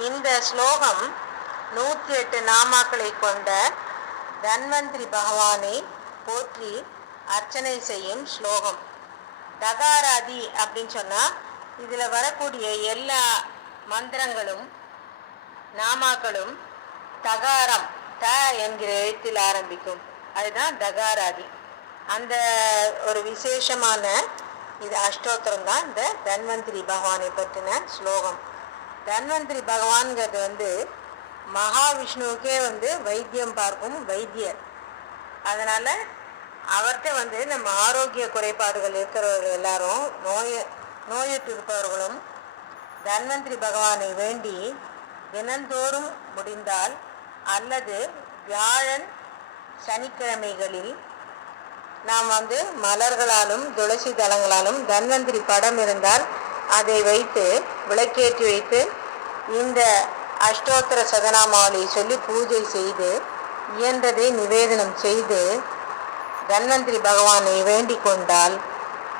இந்த ஸ்லோகம் நூற்றி எட்டு நாமாக்களை கொண்ட தன்வந்திரி பகவானை போற்றி அர்ச்சனை செய்யும் ஸ்லோகம். தகாராதி அப்படின்னு சொன்னால் இதில் வரக்கூடிய எல்லா மந்திரங்களும் நாமாக்களும் தகாரம் த என்கிற எழுத்தில் ஆரம்பிக்கும். அதுதான் தகாராதி. அந்த ஒரு விசேஷமான இது அஷ்டோத்திரம் தான் இந்த தன்வந்திரி பகவானை பற்றின ஸ்லோகம். தன்வந்திரி பகவான்கிறது வந்து மகாவிஷ்ணுவுக்கே வந்து வைத்தியம் பார்க்கும் வைத்தியர். அதனால் அவர்கிட்ட வந்து நம்ம ஆரோக்கிய குறைபாடுகள் இருக்கிறவர்கள் எல்லாரும் நோய நோயுற்று இருப்பவர்களும் தன்வந்திரி பகவானை வேண்டி தினந்தோறும் முடிந்தால் அல்லது வியாழன் சனிக்கிழமைகளில் நாம் வந்து மலர்களாலும் துளசி தளங்களாலும் தன்வந்திரி படம் இருந்தால் அதை வைத்து விளக்கேற்றி வைத்து இந்த அஷ்டோத்திர சதனாமாவளி சொல்லி பூஜை செய்து இயன்றதை நிவேதனம் செய்து தன்வந்திரி பகவானை வேண்டிக் கொண்டால்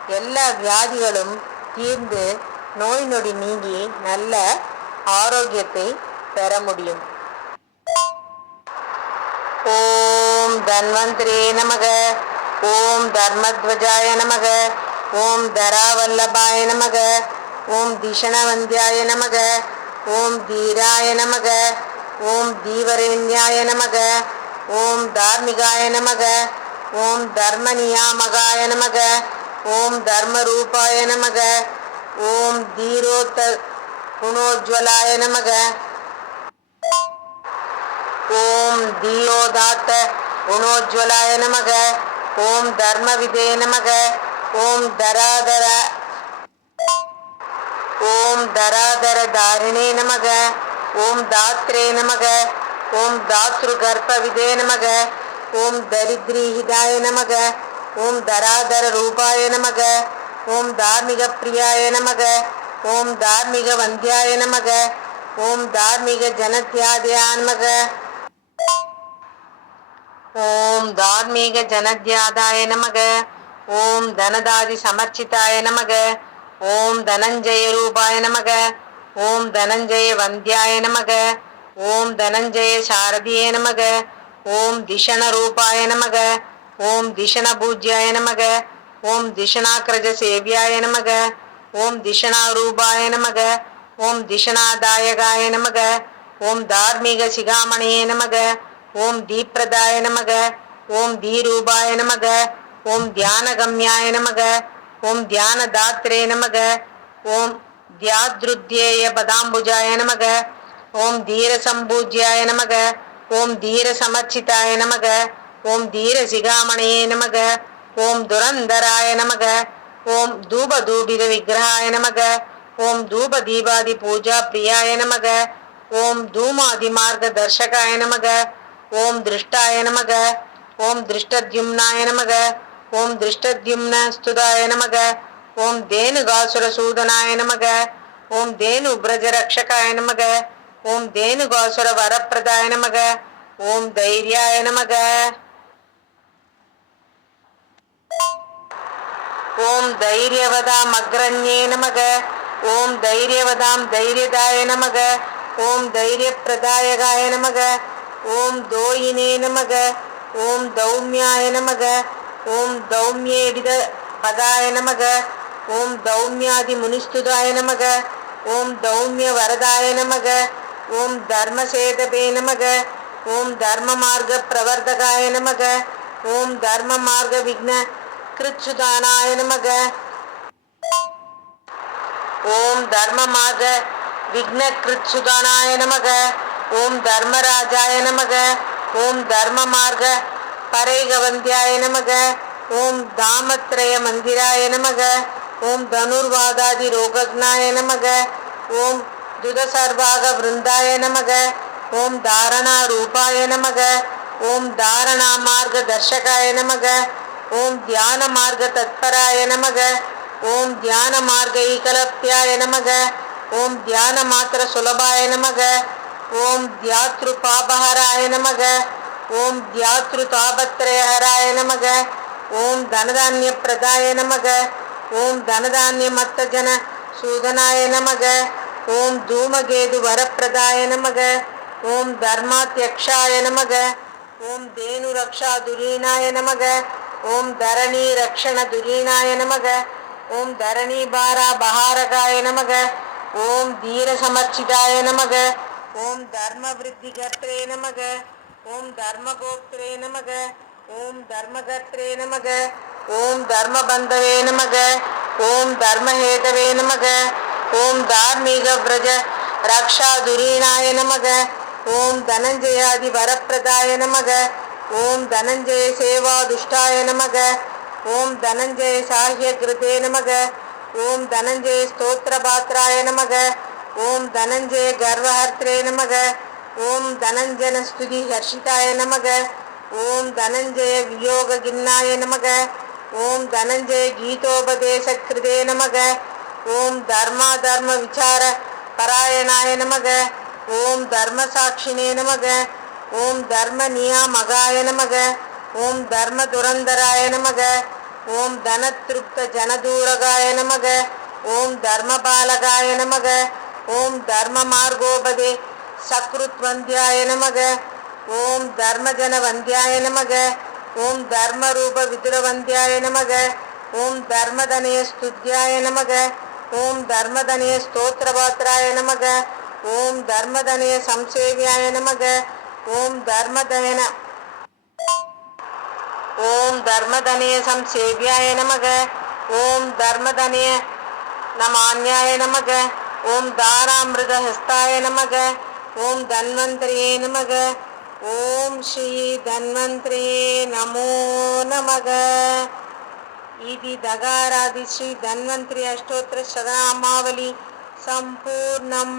எல்லா வியாதிகளும் தீர்ந்து நோய் நொடி நீங்கி நல்ல ஆரோக்கியத்தை பெற முடியும். ஓம் தன்வந்திரே நமக. ஓம் தர்மத்வஜாய நமக. ஓம் தராவல்லபாய நமக. ஓம் திஷணவந்தியாய நமக. ஓம் தீராய நமக ஓம் தீவரேண்யாய நமக ஓம் தார்மிகாய நமக ஓம் தர்ம நியாமகாய நமக ஓம் தர்மரூபாய நமக ஓம் தீரோத்த குணோஜ்வலாய நமக. ஓம் தீயோதாத்த குணோஜ்வலாய நமக ஓம் தர்மவிதே நமக ஓம் தராதர ஓம் தராதர தாரிணே நமக ஓம் தாத்ரே நமக ஓம் தாத்ரு கர்ப்பவிதே நமக ஓம் தரித்ரி ஹிதாய நமக ஓம் தராதர ரூபாய நமக ஓம் தார்மிக பிரியாய நமக ஓம் தார்மிக வந்தியாய நமக ஓம் தார்மிக ஜனத்யாதயா நமக. ஓம் தார்மீக ஜனத்யாதாய நமக ஓம் தனதாதி சமர்ச்சிதாய நமக ஓம் தனஞ்சய ரூபாய நமக ஓம் தனஞ்சய வந்தியாய நமக ஓம் தனஞ்சய சாரதியே நமக ஓம் திஷண ரூபாய நமக ஓம் திஷண பூஜ்யாய நமக ஓம் திஷணாக்கிரஜ சேவியாய நமக ஓம் திஷணா ரூபாய நமக ஓம் திஷணாதாயகாய நமக ஓம் தார்மீக சிகாமணியே நமக ஓம் தீப்ரதாய நமக ஓம் தீரூபாய நமக ஓம் தியானகம்யாய நமக ஓம் தியான தியானதாத்ரே நமக ஓம் தியாத்ருத்யேய பதாம்புஜாய நமக ஓம் தீரசம்பூஜ்யாய நமக ஓம் தீரசமர்ச்சிதாய நமக ஓம் தீரசிகாமணியே நமக ஓம் துரந்தராய நமக ஓம் தூபதூபித விக்கிரகாய நமக ஓம் தூப தீபாதி பூஜா பிரியாய நமக ஓம் தூமாதி மார்க தர்ஷகாய நமக ஓம் திருஷ்டாய நமக ஓம் திருஷ்டத்யும்னாய நமக ஓம் திருஷ்டத்யும்ன ஸ்துதாய நமக. ஓம் தேனுகாசுர சூதனாய நமக. ஓம் தேனு பிரஜ நமக. ஓம் தேனுகாசுர வரப்பிரதாய நமக. ஓம் தைரியாய நமக. ஓம் தைரியவதாம் அக்ரண்யே நமக. ஓம் தைரியவதாம் தைரியதாய நமக. ஓம் தைரியப்பிரதாயகாய நமக. ஓம் தோயினே நமக. ஓம் தௌமியாய நமக. ஓம் தௌமியேடித பதாய நமக. ஓம் தௌமியாதி முனிஸ்துதாய நமக. ஓம் தௌமிய வரதாய நமக. ஓம் தர்மசேதபே நமக. ஓம் தர்ம மார்க பிரவர்த்தகாய நமக. ஓம் தர்ம மார்க விக்ன கிருச்சுதானாய நமக. ஓம் தர்ம மார்க விக்ன கிருச்சுதானாய நமக. ஓம் தர்மராஜாய நமக. ஓம் தர்ம மார்க பரைகவந்தியாய நமக. ஓம் தாமத்ரய மந்திராய நமக. ஓம் தனுர்வாதாதி ரோகக்னாய நமக. ஓம் துதசர்வாக விருந்தாய நமக. ஓம் தாரணா ரூபாய நமக. ஓம் தாரணா மார்க தர்ஷகாய நமக. ஓம் தியான மார்க தத்பராய நமக. ஓம் தியான மார்க ஈகலப்தியாய நமக. ஓம் தியான மாத்திர சுலபாய நமக. ஓம் தியாத்ரு பாபஹராய நமக. ஓம் தியாத்ருதாபத்ரேஹராய நமக. ஓம் தனதானிய பிரதாய நமக. ஓம் தனதானிய மத்தஜன சூதனாய நமக. ஓம் தூமகேது வரப்பிரதாய நமக. ஓம் தர்மாத்யக்ஷாய நமக. ஓம் தேனு ரக்ஷா துரீனாய நமக. ஓம் தரணி ரக்ஷண துரீனாய நமக. ஓம் தரணி பாரா பஹாரகாய நமக. ஓம் தீர சமர்ச்சிதாய நமக. ஓம் தர்ம விருத்தி கர்த்தரே நமக. ஓம் தர்மகோப்திரே நமக. ஓம் தர்மகர்த்தரே நமக. ஓம் தர்மபந்தவே நமக. ஓம் தர்மஹேதவே நமக. ஓம் தார்மீக விரஜ ரக்ஷா துரீணாய நமக. ஓம் தனஞ்சயாதி வரப்பிரதாய நமக. ஓம் தனஞ்சய சேவா துஷ்டாய நமக. ஓம் தனஞ்சய சாஹ்ய கிருதே நமக. ஓம் தனஞ்சய ஸ்தோத்திரபாத்ராய நமக. ஓம் தனஞ்சய கர்வஹர்த்ரே நமக. ஓம் தனஞ்சன ஸ்துதி ஹர்ஷிதாய நமக. ஓம் தனஞ்சய வியோக கிண்ணாய நமக. ஓம் தனஞ்சய கீதோபதேச கிருதே நமக. ஓம் தர்மா தர்ம விசார பராயணாய நமக. ஓம் தர்ம சாட்சினே நமக. ஓம் தர்ம நியாமகாய நமக. ஓம் தர்ம துரந்தராய நமக. ஓம் தனத்ருப்த ஜனதூரகாய நமக. ஓம் தர்மபாலகாய நமக. ஓம் தர்ம மார்கோபதே சக்ருத் வந்தியாய நமக. ஓம் தர்மஜன வந்தியாய நமக. ஓம் தர்ம ரூப தர்மரூப விதுரவந்தியாய நமக. ஓம் தர்மதனய ஸ்துத்யாய நமக. ஓம் தர்மதனய ஸ்தோத்திரபாத்திராய நமக. ஓம் தர்மதனய சம்சேவியாய நமக. ஓம் தர்மதயன ஓம் தர்மதனய சம்சேவியாய நமக. ஓம் தர்மதனய நமான்யாய நமக. ஓம் தாராமிருத ஹஸ்தாய நமக. ஓம் தன்வந்திரியே நமக ஓம் ஸ்ரீ தன்வந்திரியே நமோ நமக ఇది దగారాది శ్రీ ధన్వంతరి అష్టోత్తర శతనామావళి సంపూర్ణం